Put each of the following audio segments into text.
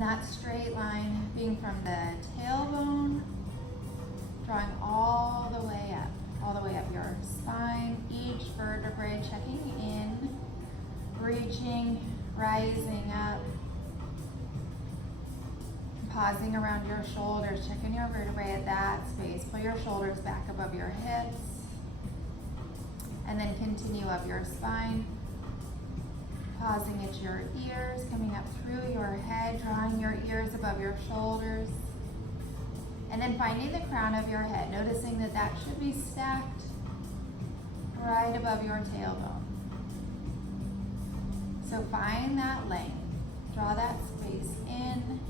And that straight line being from the tailbone, drawing all the way up your spine, each vertebrae checking in, reaching, rising up, pausing around your shoulders, checking your vertebrae at that space. Pull your shoulders back above your hips, and then continue up your spine, pausing at your ears, coming up through your head, drawing your ears above your shoulders, and then finding the crown of your head, noticing that that should be stacked right above your tailbone. So find that length, draw that space in,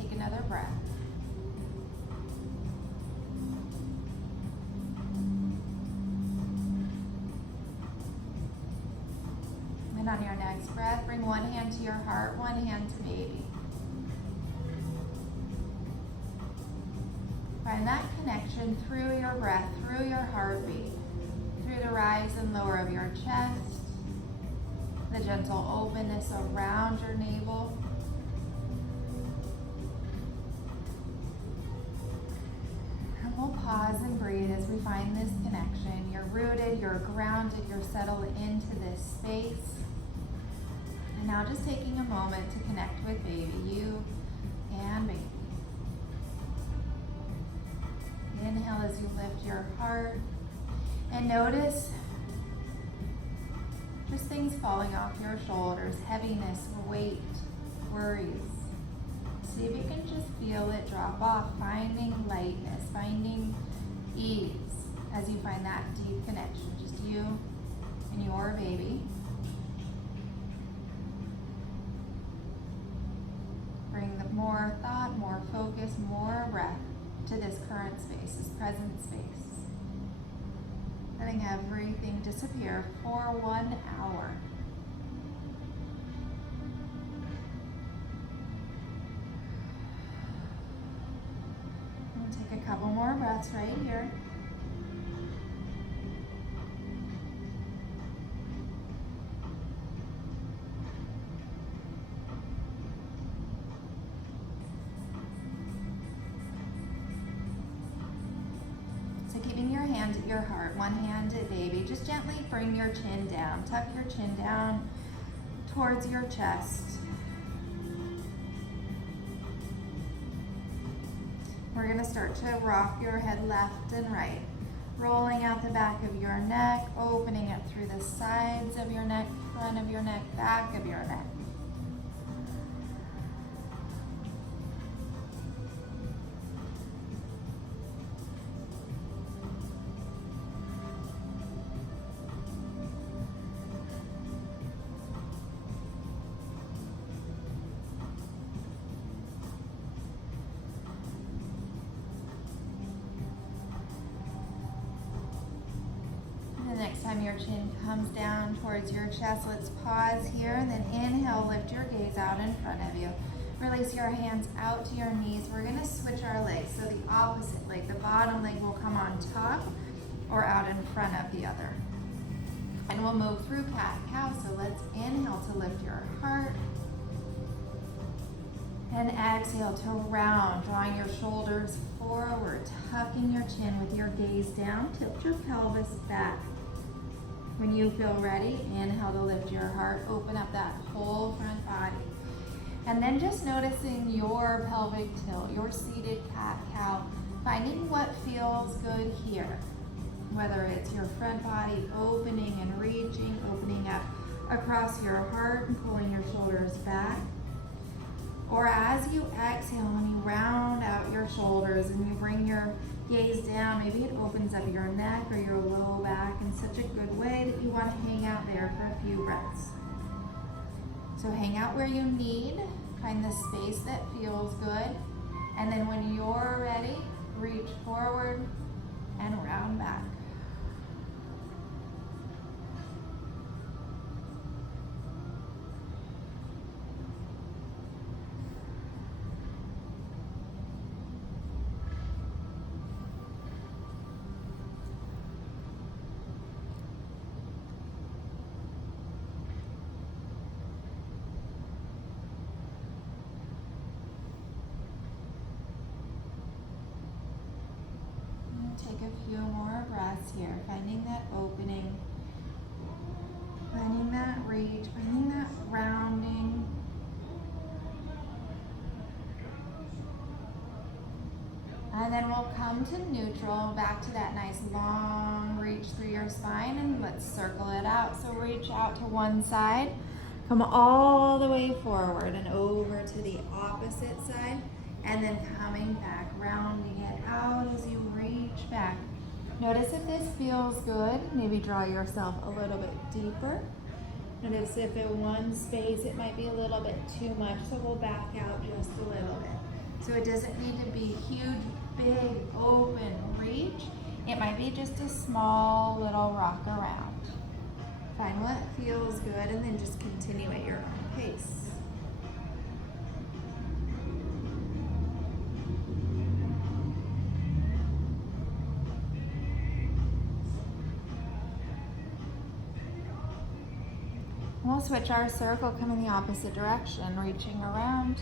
take another breath. And on your next breath, bring one hand to your heart, one hand to baby. Find that connection through your breath, through your heartbeat, through the rise and lower of your chest, the gentle openness around your navel. And we'll pause and breathe as we find this connection. You're rooted, you're grounded, you're settled into this space. And now just taking a moment to connect with baby, you and baby. Inhale as you lift your heart, and notice just things falling off your shoulders, heaviness, weight, worries. See if you can just feel it drop off, finding lightness, finding ease as you find that deep connection, just you and your baby. Bring more thought, more focus, more breath to this current space, this present space. Letting everything disappear for 1 hour. And take a couple more breaths right here. Keeping your hand at your heart, one hand at baby. Just gently bring your chin down. Tuck your chin down towards your chest. We're going to start to rock your head left and right, rolling out the back of your neck, opening up through the sides of your neck, front of your neck, back of your neck. Next time your chin comes down towards your chest, let's pause here and then inhale, lift your gaze out in front of you. Release your hands out to your knees. We're gonna switch our legs. So the opposite leg, the bottom leg will come on top or out in front of the other. And we'll move through cat-cow. So let's inhale to lift your heart. And exhale to round, drawing your shoulders forward, tucking your chin with your gaze down, tilt your pelvis back. When you feel ready, inhale to lift your heart, open up that whole front body. And then just noticing your pelvic tilt, your seated cat-cow, finding what feels good here. Whether it's your front body opening and reaching, opening up across your heart and pulling your shoulders back. Or as you exhale, when you round out your shoulders and you bring your gaze down, maybe it opens up your neck or your low back in such a good way that you want to hang out there for a few breaths. So hang out where you need, find the space that feels good, and then when you're ready, reach forward and round back. here, finding that opening, finding that reach, finding that rounding. And then we'll come to neutral, back to that nice long reach through your spine, and let's circle it out. So reach out to one side, come all the way forward and over to the opposite side, and then coming back, rounding it out as you reach back. Notice if this feels good, maybe draw yourself a little bit deeper. Notice if in one space it might be a little bit too much, so we'll back out just a little bit. So it doesn't need to be huge, big, open reach. It might be just a small little rock around. Find what feels good and then just continue at your own pace. We'll switch our circle, come in the opposite direction, reaching around.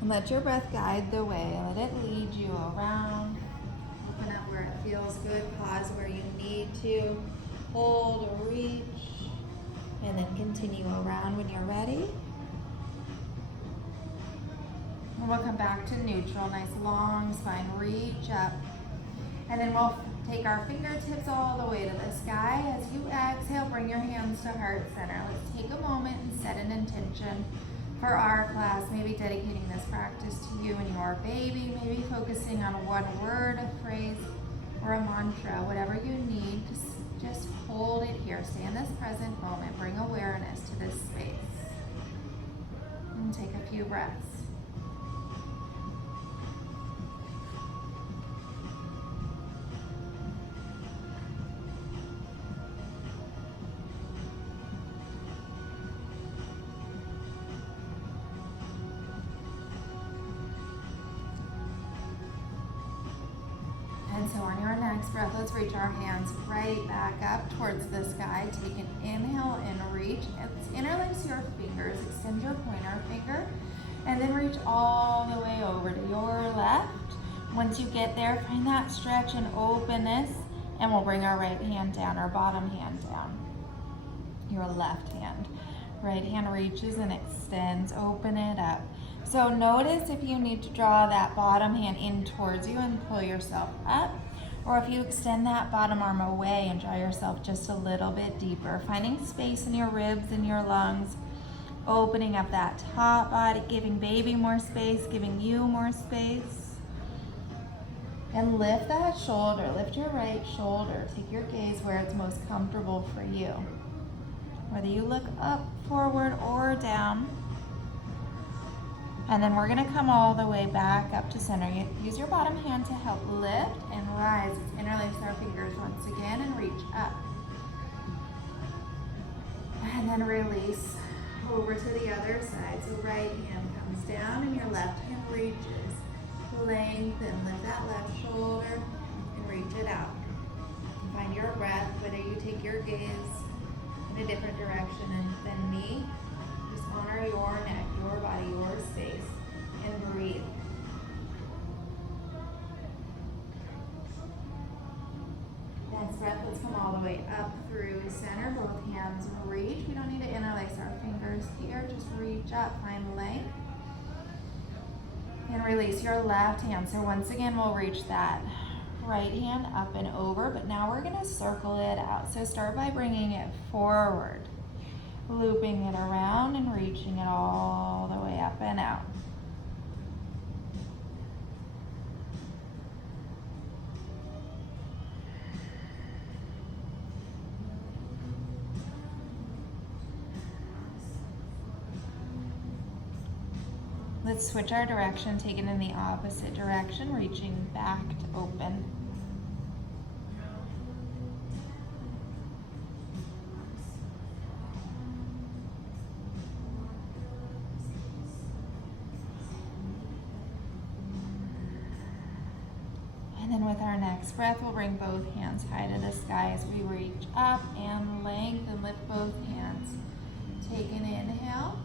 And let your breath guide the way. Let it lead you around. Open up where it feels good. Pause where you need to. Hold or reach. And then continue around when you're ready. And we'll come back to neutral. Nice long spine. Reach up. And then we'll take our fingertips all the way to the sky. As you exhale, bring your hands to heart center. Let's take a moment and set an intention for our class, maybe dedicating this practice to you and your baby, maybe focusing on one word, a phrase, or a mantra, whatever you need. Just hold it here. Stay in this present moment. Bring awareness to this space. And take a few breaths. And so on your next breath, let's reach our hands right back up towards the sky. Take an inhale and reach. Let's interlace your fingers. Extend your pointer finger. And then reach all the way over to your left. Once you get there, find that stretch and openness. And we'll bring our right hand down, our bottom hand down. Your left hand. Right hand reaches and extends. Open it up. So notice if you need to draw that bottom hand in towards you and pull yourself up, or if you extend that bottom arm away and draw yourself just a little bit deeper, finding space in your ribs and your lungs, opening up that top body, giving baby more space, giving you more space. And lift that shoulder, lift your right shoulder. Take your gaze where it's most comfortable for you. Whether you look up, forward, or down. And then we're gonna come all the way back up to center. Use your bottom hand to help lift and rise. Let's interlace our fingers once again and reach up. And then release over to the other side. So right hand comes down and your left hand reaches. Lengthen, lift that left shoulder and reach it out. Find your breath, whether you take your gaze in a different direction than me. Just honor your neck, your body, your space, and breathe. Next breath, let's come all the way up through center. Both hands reach. We don't need to interlace our fingers here. Just reach up, find length. And release your left hand. So once again, we'll reach that right hand up and over, but now we're gonna circle it out. So start by bringing it forward, looping it around and reaching it all the way up and out. Let's switch our direction, take it in the opposite direction, reaching back to open. And then with our next breath, we'll bring both hands high to the sky as we reach up and lengthen, lift both hands. Take an inhale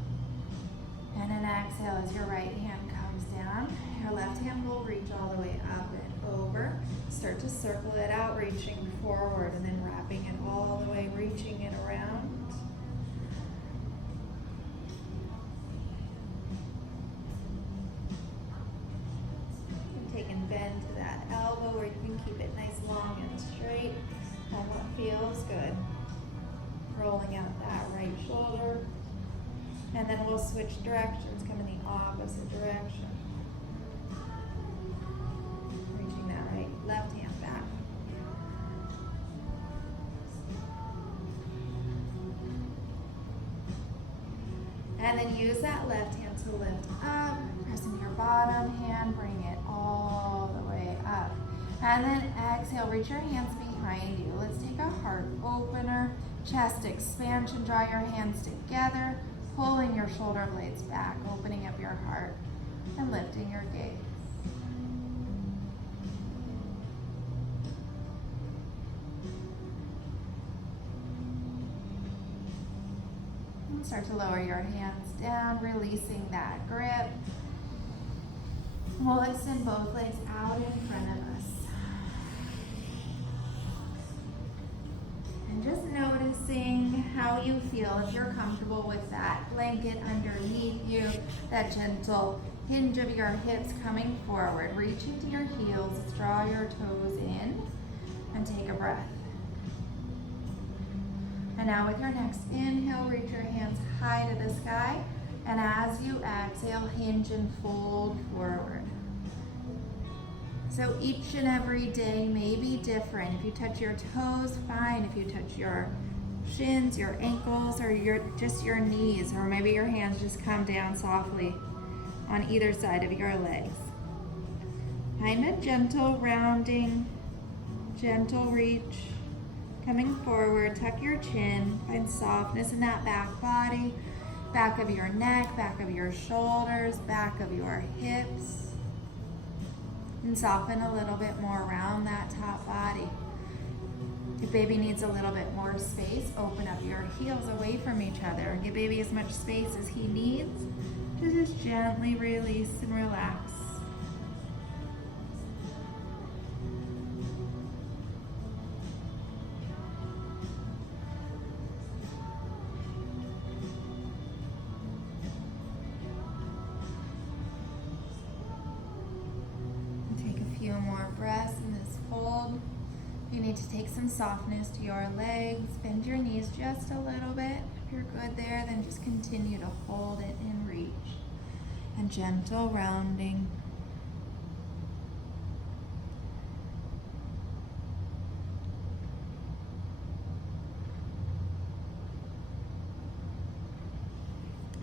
and an exhale as your right hand comes down. Your left hand will reach all the way up and over. Start to circle it out, reaching forward and then wrapping it all the way, reaching it around. Take and bend to that elbow where you can keep it nice, long, and straight. And what feels good. Rolling out that right shoulder. And then we'll switch directions, come in the opposite direction. Reaching that right left hand back. And then use that left hand to lift up, pressing your bottom hand, bring it all the way up. And then exhale, reach your hands behind you. Let's take a heart opener, chest expansion, draw your hands together, pulling your shoulder blades back, opening up your heart, and lifting your gaze. And start to lower your hands down, releasing that grip. We'll extend both legs out in front of us. And just noticing how you feel, if you're comfortable with that blanket underneath you, that gentle hinge of your hips coming forward. Reach into your heels, draw your toes in, and take a breath. And now with your next inhale, reach your hands high to the sky. And as you exhale, hinge and fold forward. So each and every day may be different. If you touch your toes, fine. If you touch your shins, your ankles, or just your knees, or maybe your hands just come down softly on either side of your legs. Find a gentle rounding, gentle reach. Coming forward, tuck your chin, find softness in that back body, back of your neck, back of your shoulders, back of your hips. And soften a little bit more around that top body. If baby needs a little bit more space, open up your heels away from each other and give baby as much space as he needs to just gently release and relax. Few more breaths in this fold. You need to take some softness to your legs, bend your knees just a little bit. If you're good there, then just continue to hold it and reach. And gentle rounding.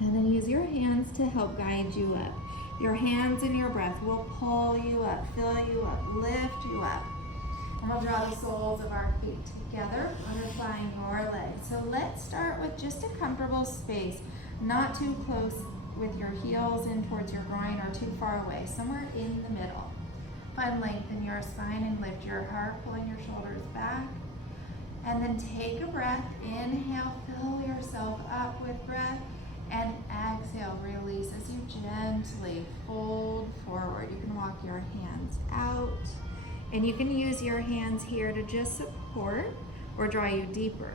And then use your hands to help guide you up. Your hands and your breath will pull you up, fill you up, lift you up. And we'll draw the soles of our feet together, butterflying your legs. So let's start with just a comfortable space, not too close with your heels in towards your groin or too far away, somewhere in the middle. Find length in your spine and lift your heart, pulling your shoulders back. And then take a breath, inhale, fill yourself up with breath. And exhale, release as you gently fold forward. You can walk your hands out. And you can use your hands here to just support or draw you deeper.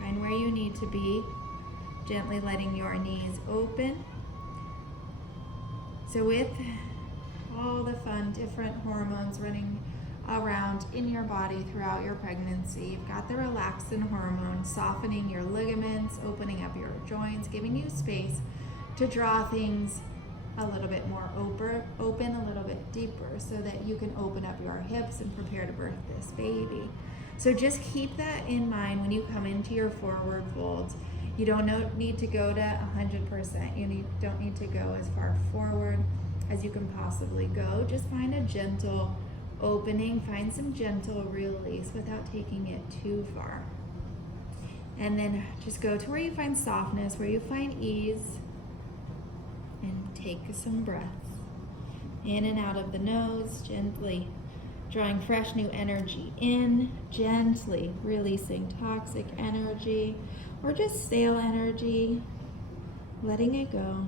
Find where you need to be. Gently letting your knees open. So with all the fun, different hormones running around in your body throughout your pregnancy, you've got the relaxin hormone softening your ligaments, opening up your joints, giving you space to draw things a little bit more open, a little bit deeper, so that you can open up your hips and prepare to birth this baby. So just keep that in mind when you come into your forward folds. You don't need to go to 100%. You don't need to go as far forward as you can possibly go. Just find a gentle opening, find some gentle release without taking it too far. And then just go to where you find softness, where you find ease, and take some breaths. In and out of the nose, gently Drawing fresh new energy in, gently releasing toxic energy or just stale energy, letting it go.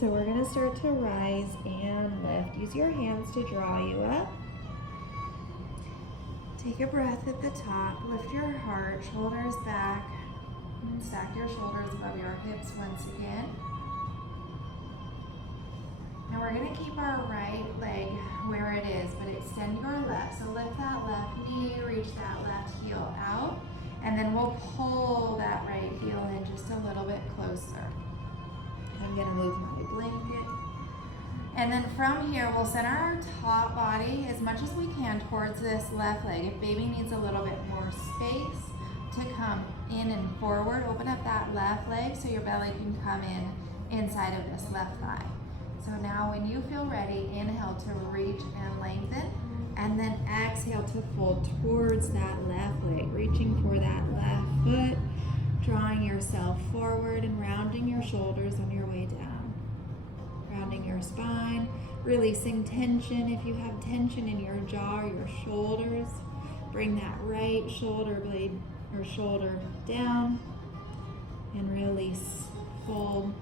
So we're going to start to rise and lift. Use your hands to draw you up. Take a breath at the top. Lift your heart, shoulders back, and stack your shoulders above your hips once again. Now we're going to keep our right leg where it is, but extend your left. So lift that left knee, reach that left heel out, and then we'll pull that right heel in just a little bit closer. I'm going to move my blanket. And then from here, we'll center our top body as much as we can towards this left leg. If baby needs a little bit more space to come in and forward, open up that left leg so your belly can come in inside of this left thigh. So now when you feel ready, inhale to reach and lengthen, and then exhale to fold towards that left leg, reaching for that left foot, drawing yourself forward and rounding your shoulders on your way down. Rounding your spine, releasing tension. If you have tension in your jaw or your shoulders, bring that right shoulder blade or shoulder down and release, fold.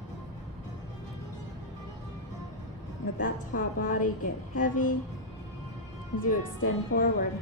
Let that top body get heavy as you extend forward.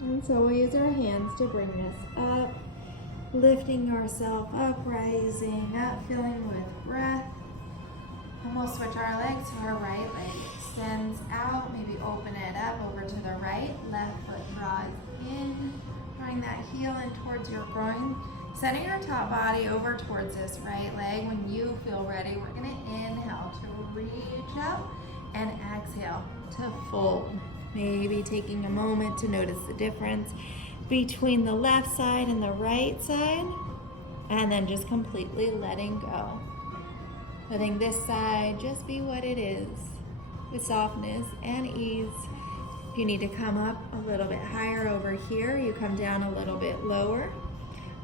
And so we'll use our hands to bring this up, lifting ourselves up, rising up, filling with breath. And we'll switch our legs. So our right leg extends out, maybe open it up over to the right. Left foot draws in, drawing that heel in towards your groin. Setting our top body over towards this right leg. When you feel ready, we're going to inhale to reach up and exhale to fold. Maybe taking a moment to notice the difference between the left side and the right side, and then just completely letting go. Letting this side just be what it is, with softness and ease. If you need to come up a little bit higher over here, you come down a little bit lower.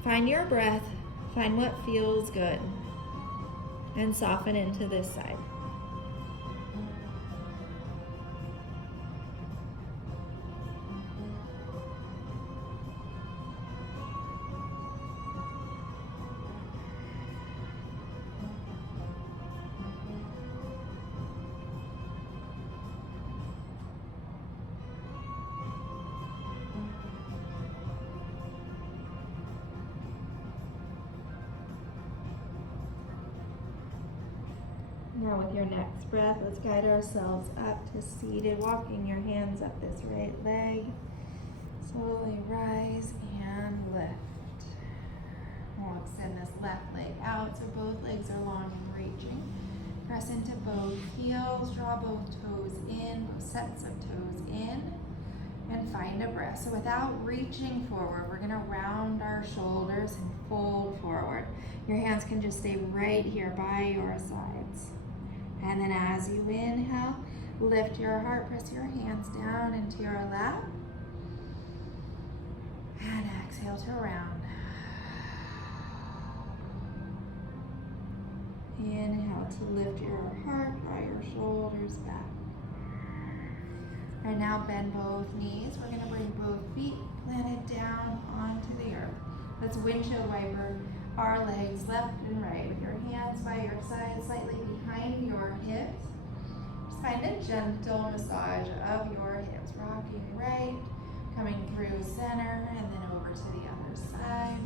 Find your breath, find what feels good, and soften into this side. Now with your next breath, let's guide ourselves up to seated, walking your hands up this right leg. Slowly rise and lift. We'll extend this left leg out so both legs are long and reaching. Press into both heels, draw both toes in, both sets of toes in, and find a breath. So without reaching forward, we're gonna round our shoulders and fold forward. Your hands can just stay right here by your sides. And then as you inhale, lift your heart, press your hands down into your lap. And exhale to round. Inhale to lift your heart, draw your shoulders back. And now bend both knees. We're gonna bring both feet planted down onto the earth. Let's windshield wiper our legs left and right with your hands by your side, slightly behind your hips. Just find a gentle massage of your hips, rocking right, Coming through center and then over to the other side.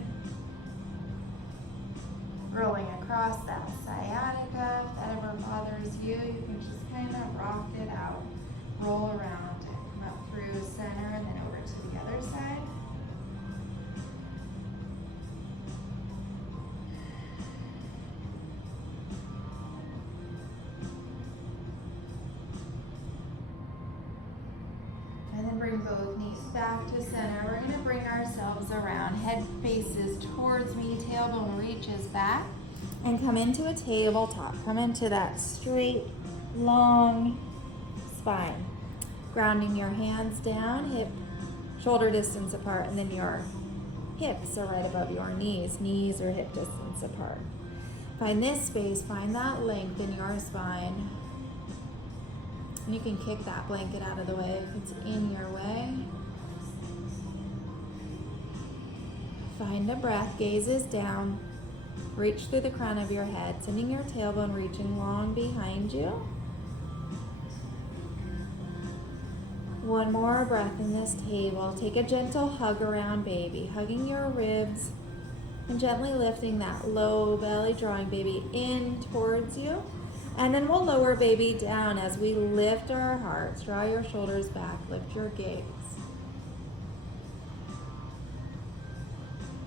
Rolling across that sciatica. If that ever bothers you, you can just kind of rock it out. Roll around it. Come up through center and then over to the other side. And then bring both knees back to center. We're going to bring ourselves around. Head faces towards me, tailbone reaches back. And come into a tabletop. Come into that straight, long spine. Grounding your hands down, hip, shoulder distance apart, and then your hips are right above your knees. Knees are hip distance apart. Find this space, find that length in your spine. And you can kick that blanket out of the way if it's in your way. Find a breath, gazes down. Reach through the crown of your head, sending your tailbone reaching long behind you. One more breath in this table. Take a gentle hug around baby, hugging your ribs and gently lifting that low belly, drawing baby in towards you. And then we'll lower baby down as we lift our hearts. Draw your shoulders back, lift your gaze.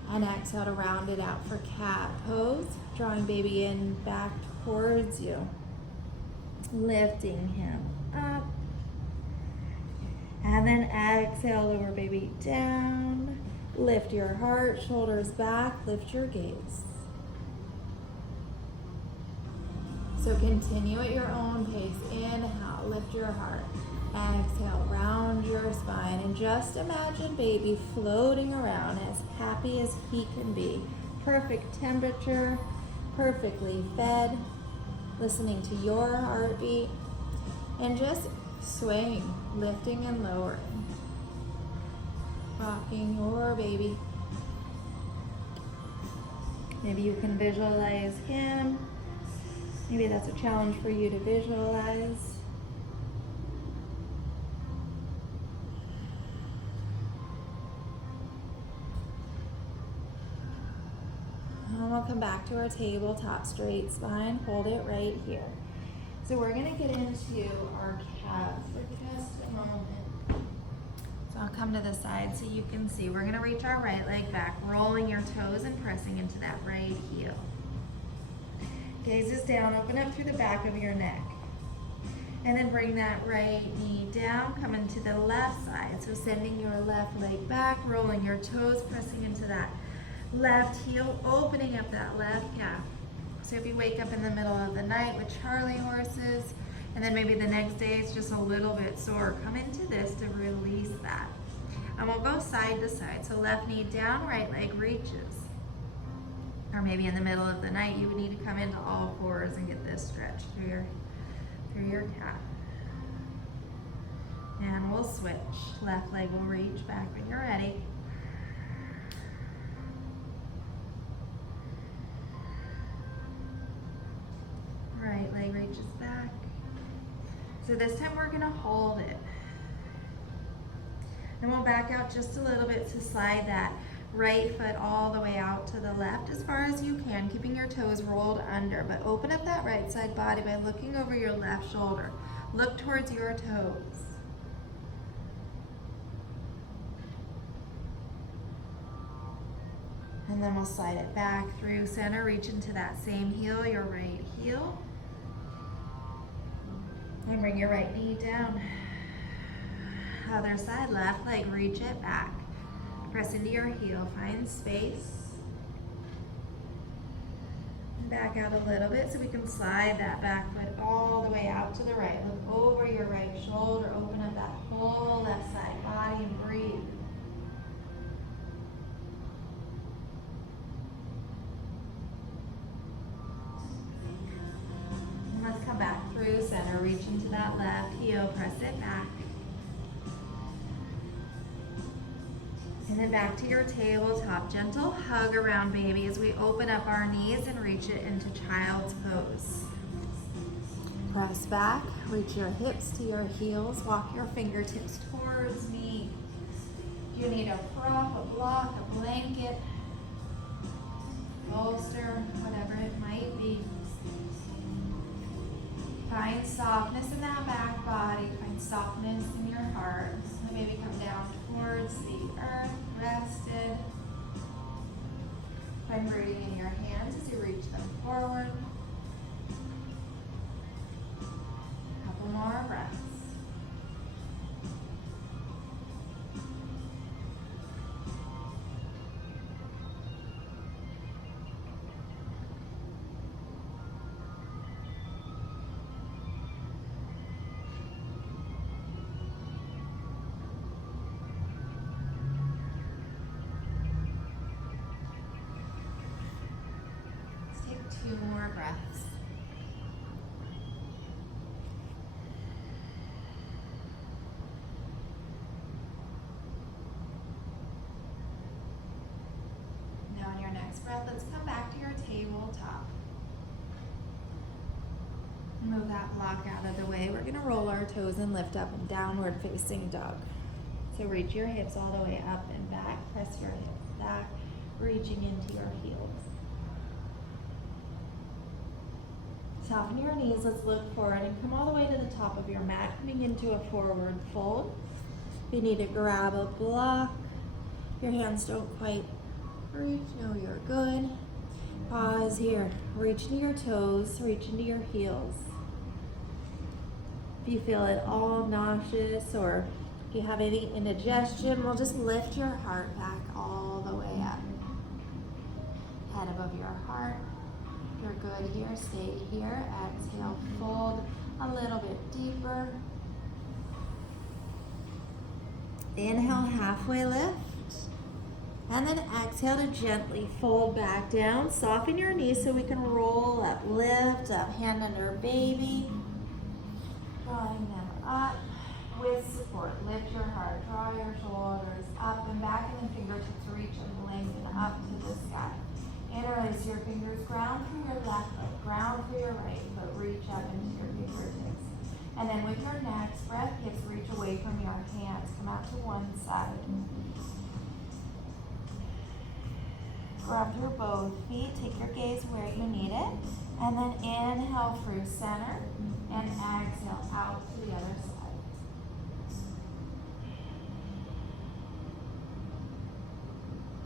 And exhale to round it out for cat pose. Drawing baby in back towards you. Lifting him up. And then exhale, lower baby down. Lift your heart, shoulders back, lift your gaze. So continue at your own pace. Inhale, lift your heart. Exhale, round your spine. And just imagine baby floating around as happy as he can be. Perfect temperature, perfectly fed, listening to your heartbeat, and just swaying, lifting and lowering. Rocking your baby. Maybe you can visualize him. Maybe that's a challenge for you to visualize. And we'll come back to our tabletop straight spine. Hold it right here. So we're going to get into our calves for just a moment. So I'll come to the side so you can see. We're going to reach our right leg back, rolling your toes and pressing into that right heel. Gaze is down, open up through the back of your neck. And then bring that right knee down, come into the left side. So sending your left leg back, rolling your toes, pressing into that left heel, opening up that left calf. So if you wake up in the middle of the night with Charlie horses, and then maybe the next day it's just a little bit sore, come into this to release that. And we'll go side to side. So left knee down, right leg reaches. Or maybe in the middle of the night, you would need to come into all fours and get this stretch through your calf. And we'll switch. Left leg will reach back when you're ready. Right leg reaches back. So this time we're gonna hold it. Then we'll back out just a little bit to slide that right foot all the way out to the left as far as you can, keeping your toes rolled under, but open up that right side body by looking over your left shoulder. Look towards your toes. And then we'll slide it back through center, reach into that same heel, your right heel. And bring your right knee down. Other side, left leg, reach it back. Press into your heel, find space. Back out a little bit so we can slide that back foot all the way out to the right. Look over your right shoulder, open up that whole left side body and breathe. And let's come back through center, reach into that left heel, press it back. And then back to your tabletop. Gentle hug around baby as we open up our knees and reach it into child's pose. Press back, reach your hips to your heels, walk your fingertips towards me. You need a prop, a block, a blanket, bolster, whatever it might be. Find softness in that back body. Find softness in your heart. So maybe come down towards the earth, rested. Find breathing in your hands as you reach them forward. Couple more breaths. Two more breaths. Now on your next breath, let's come back to your tabletop. Move that block out of the way. We're going to roll our toes and lift up in downward facing dog. So reach your hips all the way up and back. Press your hips back, reaching into your heels. Soften your knees, let's look forward and come all the way to the top of your mat, coming into a forward fold. If you need to grab a block, your hands don't quite reach, no, you're good. Pause here, reach into your toes, reach into your heels. If you feel at all nauseous or if you have any indigestion, we'll just lift your heart back all the way up. Head above your heart. You're good here, stay here. Exhale, fold a little bit deeper. Inhale, halfway lift. And then exhale to gently fold back down. Soften your knees so we can roll up, lift up, hand under baby. Drawing them up with support. Lift your heart, draw your shoulders up and back, and then fingertips reach and lengthen up to the sky. Interlace your fingers, ground through your left foot, ground through your right foot, reach up into your fingertips. And then with your next breath, hips reach away from your hands, come out to one side. Grab through both feet, take your gaze where you need it, and then inhale through center, and exhale out to the other side.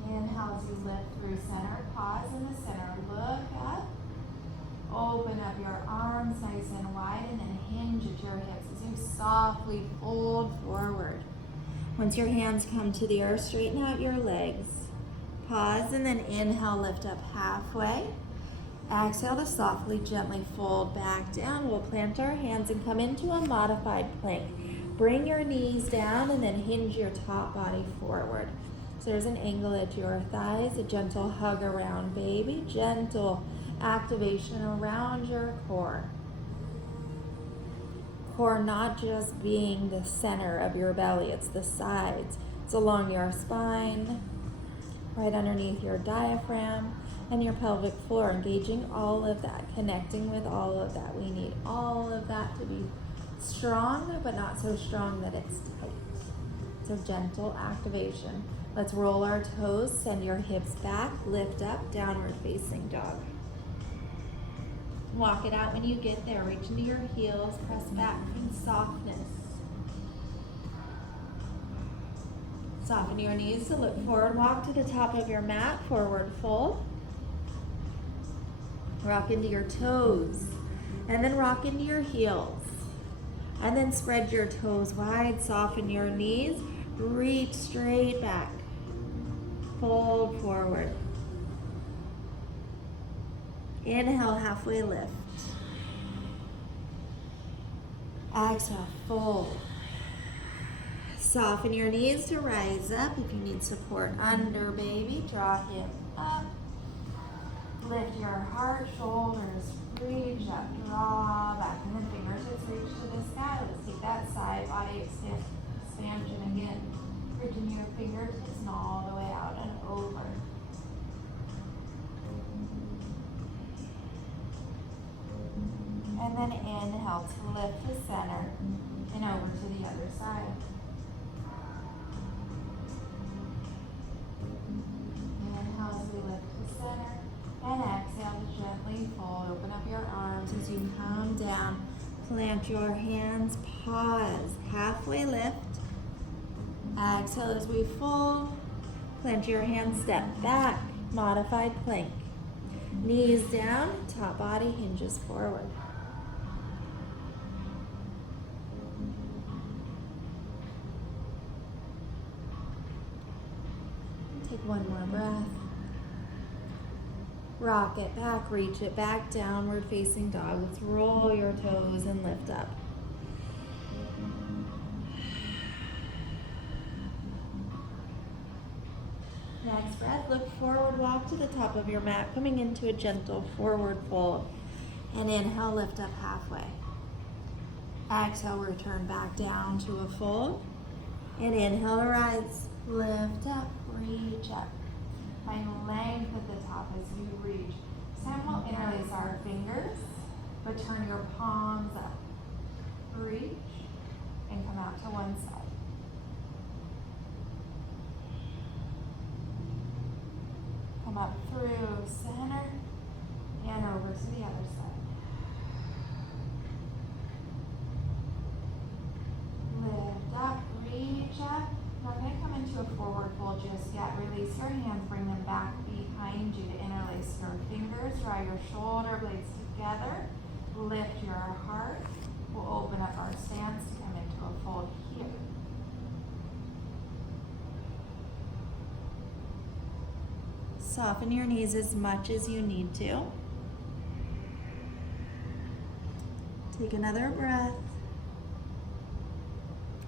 Inhale as you lift through center, pause in the center, look up, open up your arms nice and wide, and then hinge at your hips as you softly fold forward. Once your hands come to the earth, straighten out your legs. Pause and then inhale, lift up halfway. Exhale to softly, gently fold back down. We'll plant our hands and come into a modified plank. Bring your knees down and then hinge your top body forward. So there's an angle at your thighs, a gentle hug around baby, gentle activation around your core. Core not just being the center of your belly, it's the sides. It's along your spine, right underneath your diaphragm and your pelvic floor, engaging all of that, connecting with all of that. We need all of that to be strong, but not so strong that it's tight. So gentle activation. Let's roll our toes, send your hips back, lift up, downward facing dog. Walk it out when you get there. Reach into your heels, press back in softness. Soften your knees to look forward. Walk to the top of your mat, forward fold. Rock into your toes, and then rock into your heels. And then spread your toes wide, soften your knees, reach straight back. Fold forward. Inhale, halfway lift. Exhale, fold. Soften your knees to rise up. If you need support under baby, draw him up. Lift your heart, shoulders, reach up, draw back, and then fingertips reach to the sky. Let's take that side body expansion again. Reaching your fingertips and all the way out and over. And then inhale to lift to center and over to the other side. down. Plant your hands, pause, halfway lift. Exhale as we fold. Plant your hands, step back, modified plank. Knees down, top body hinges forward. Take one more breath. Rock it back, reach it back, downward facing dog. Let's roll your toes and lift up. Next breath, look forward, walk to the top of your mat, coming into a gentle forward fold. And inhale, lift up halfway. Exhale, return back down to a fold. And inhale to rise, lift up, reach up. Find length at the top as you reach. Some will interlace our fingers, but turn your palms up. Reach and come out to one side. Come up through center and over to the other side. Lift up, reach up. We're going to come into a forward fold just yet. Release your hands, bring them back behind you to interlace your fingers. Draw your shoulder blades together. Lift your heart. We'll open up our stance to come into a fold here. Soften your knees as much as you need to. Take another breath.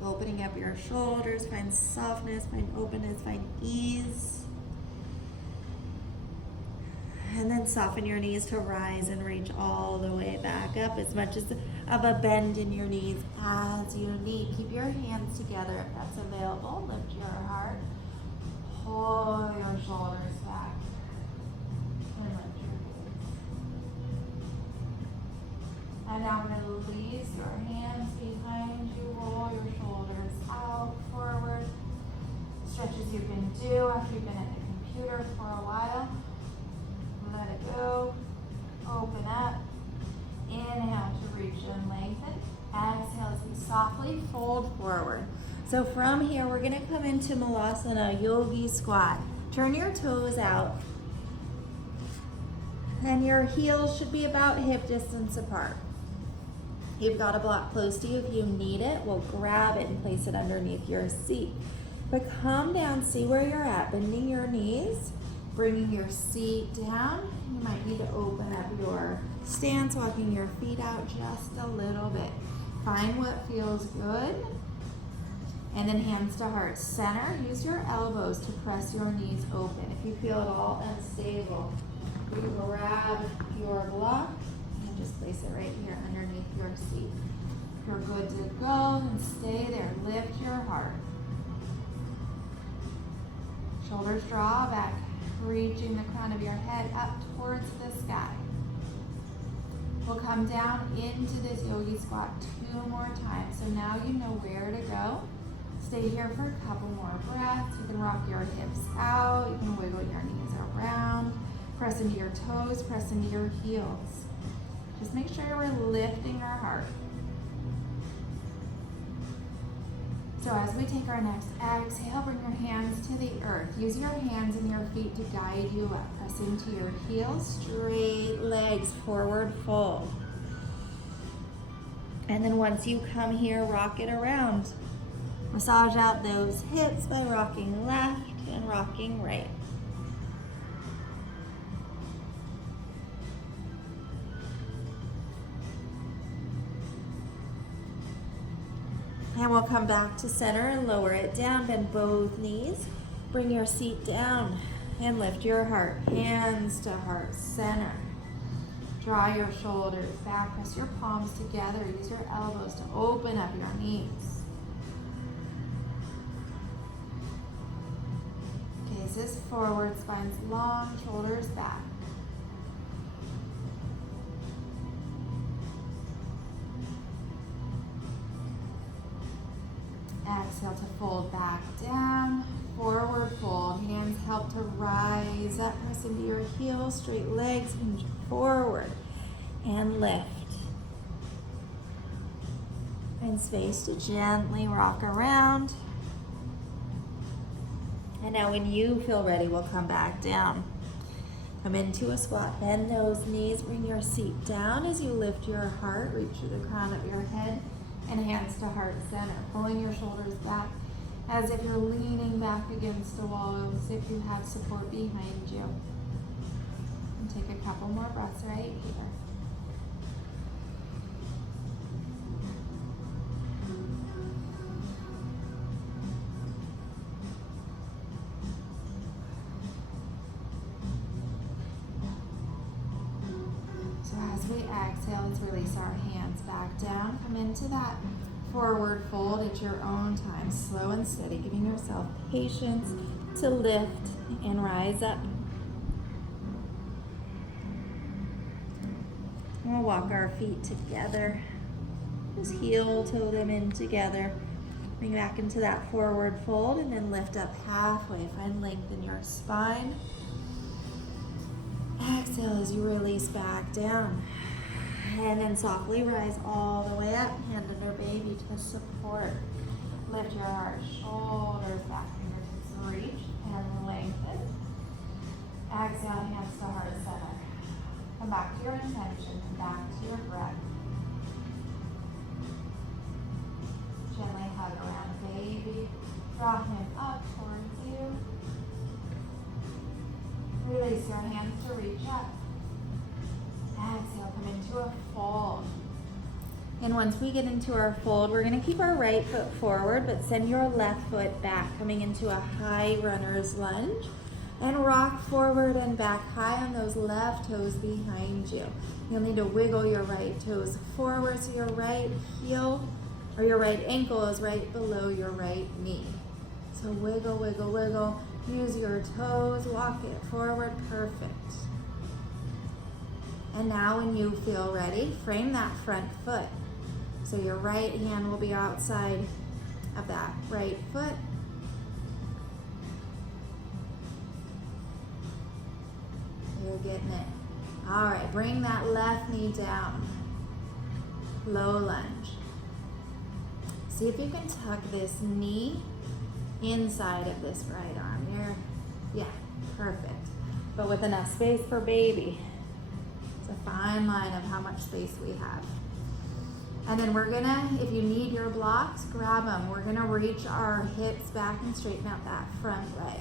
Opening up your shoulders, find softness, find openness, find ease. And then soften your knees to rise and reach all the way back up, as much as of a bend in your knees as you need. Keep your hands together if that's available. Lift your heart. Pull your shoulders back. And lift your gaze. And now I'm going to release your hands behind you. Roll your shoulders out, forward. Stretches you can do after you've been at the computer for a while. Let it go. Open up. Inhale to reach and lengthen. Exhale as we softly fold forward. So from here, we're going to come into Malasana, yogi squat. Turn your toes out. And your heels should be about hip distance apart. You've got a block close to you. If you need it, we'll grab it and place it underneath your seat. But come down, see where you're at, bending your knees, bringing your seat down. You might need to open up your stance, walking your feet out just a little bit. Find what feels good. And then hands to heart center. Use your elbows to press your knees open. If you feel at all unstable, you grab your block and just place it right here underneath your seat. If you're good to go, then stay there. Lift your heart. Shoulders draw back, reaching the crown of your head up towards the sky. We'll come down into this yogi squat 2 more times. So now you know where to go. Stay here for a couple more breaths. You can rock your hips out. You can wiggle your knees around. Press into your toes, press into your heels. Just make sure we're lifting our heart. So as we take our next exhale, bring your hands to the earth. Use your hands and your feet to guide you up. Press into your heels, straight legs, forward fold. And then once you come here, rock it around. Massage out those hips by rocking left and rocking right. And we'll come back to center and lower it down. Bend both knees. Bring your seat down and lift your heart. Hands to heart center. Draw your shoulders back. Press your palms together. Use your elbows to open up your knees. Gaze forward, spines long, shoulders back. Exhale to fold back down, forward fold. Hands help to rise up, press into your heels, straight legs, hinge forward, and lift. Find space to gently rock around. And now when you feel ready, we'll come back down. Come into a squat, bend those knees, bring your seat down as you lift your heart, reach to the crown of your head and hands to heart center, pulling your shoulders back as if you're leaning back against a wall, as if you have support behind you. And take a couple more breaths right here. Exhale, let's release our hands back down. Come into that forward fold at your own time, slow and steady, giving yourself patience to lift and rise up. We'll walk our feet together. Just heel toe them in together. Bring back into that forward fold and then lift up halfway. Find length in your spine. Exhale as you release back down. And then softly rise all the way up, hand under baby to support. Lift your heart, shoulders back, fingertips reach, and lengthen. Exhale, hands to heart center. Come back to your intention, come back to your breath. Gently hug around baby. Draw him up towards you. Release your hands to reach up. Exhale, come into a fold. And once we get into our fold, we're going to keep our right foot forward, but send your left foot back, coming into a high runner's lunge. And rock forward and back high on those left toes behind you. You'll need to wiggle your right toes forward so your right heel or your right ankle is right below your right knee. So wiggle, wiggle, wiggle. Use your toes, walk it forward, perfect. And now when you feel ready, frame that front foot. So your right hand will be outside of that right foot. You're getting it. All right, bring that left knee down. Low lunge. See if you can tuck this knee inside of this right arm. Yeah, perfect. But with enough space for baby. It's a fine line of how much space we have. And then we're gonna, if you need your blocks, grab them. We're gonna reach our hips back and straighten out that front leg.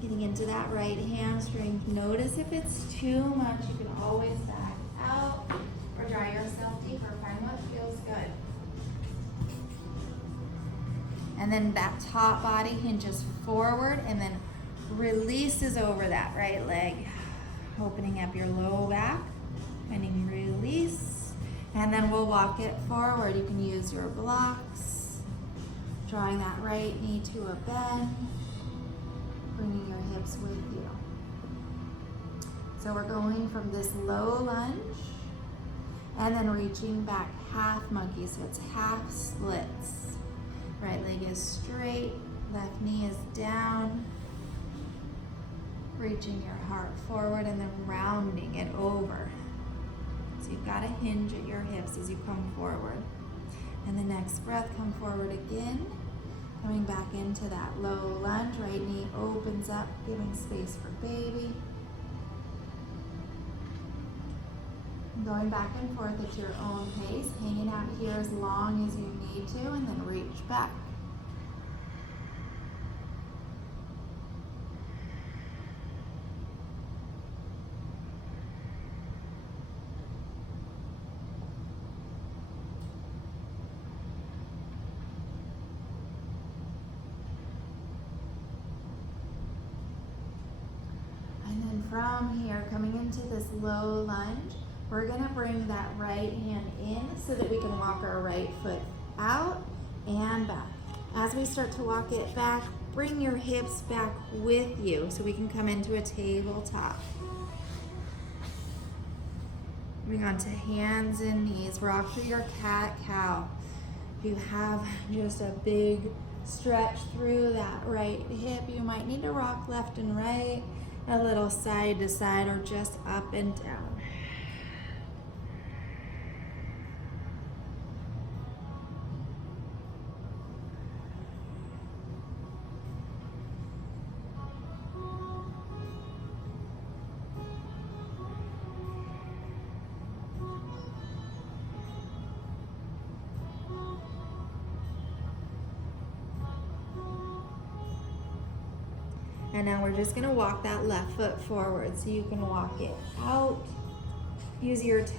Getting into that right hamstring. Notice if it's too much, you can always back out or draw yourself deeper. Find what feels good. And then that top body hinges forward and then releases over that right leg. Opening up your low back, finding release. And then we'll walk it forward. You can use your blocks. Drawing that right knee to a bend. Bringing your hips with you. So we're going from this low lunge and then reaching back half monkey. So it's half splits. Right leg is straight, left knee is down. Reaching your heart forward and then rounding it over. So you've got to hinge at your hips as you come forward. And the next breath, come forward again. Coming back into that low lunge, right knee opens up, giving space for baby. Going back and forth at your own pace, hanging out here as long as you need to, and then reach back. From here, coming into this low lunge, we're gonna bring that right hand in so that we can walk our right foot out and back. As we start to walk it back, bring your hips back with you so we can come into a tabletop. Moving on to hands and knees, rock through your cat-cow. If you have just a big stretch through that right hip, you might need to rock left and right, a little side to side or just up and down. And now we're just gonna walk that left foot forward so you can walk it out. Use your toe.